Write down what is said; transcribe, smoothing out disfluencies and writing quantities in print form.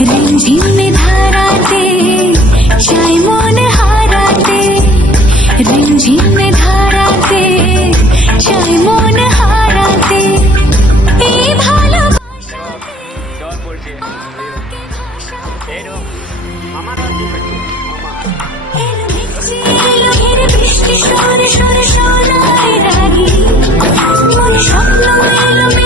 रिमझिम धाराते চাই মন হারাতে रिमझिम धाराते চাই মন হারাতে এই ভালোবাসাতে জল পড়ছে মামা তো ঠিক আছে মামা এলো ভিজে এলো ঘিরে বৃষ্টি সরে সরে শোনায় রাগি মনে স্বপ্ন এলো